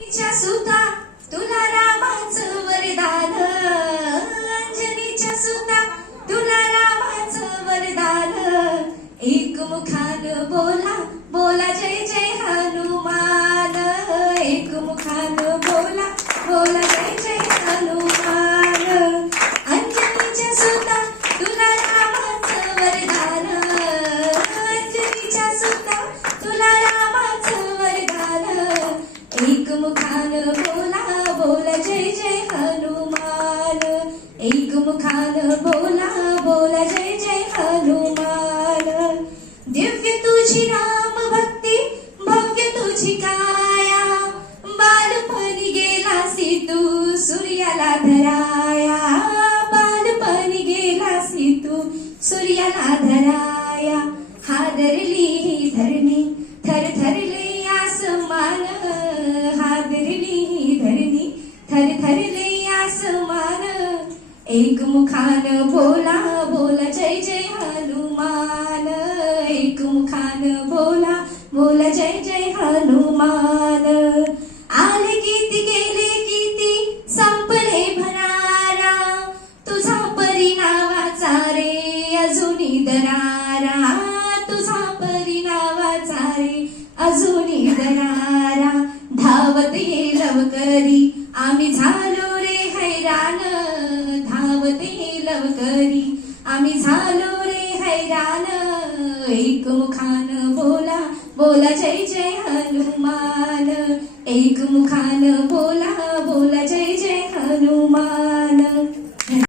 अंजनीच्या सुता तुला रामाचं वरदान, अंजनीच्या सुता तुला रामाचं वरदान, एक मुखान बोला बोला जय जय हनुमान, एक मुखान बोला बोला जय जय हनुमान, अंजनीच्या सुता तुला रामाचं वरदान, अंजनीच्या सुता तुला रामाचं वरदान, एक मुखान बोला बोला जय जय हनुमान, एक मुखान बोला बोला जय जय हनुमान, दिव्य तुझी राम भक्ती भव्य तुझी काया, बालपणी गेलासी तू सूर्याला धराया, बालपणी गेलासी तू सूर्याला धराया, हादरली ही धरणी थरथरले आसमान, हादरली ही धरणी थरथरले आसमान, एक मुखान बोला बोला जय जय हनुमान, एक मुखान बोला बोला जय जय हनुमान, आले किती गेले किती संपले भरारा, तुझा परिणामाचा रे अजूनी दरारा, तुझा परिणामाचा रे अजूनी दरारा, धावत ये लवकरी आम्ही झालो रे हैराण, धावत ये लवकरी आम्ही झालो रे हैराण, एक मुखान बोला बोला जय जय हनुमान, एक मुखान बोला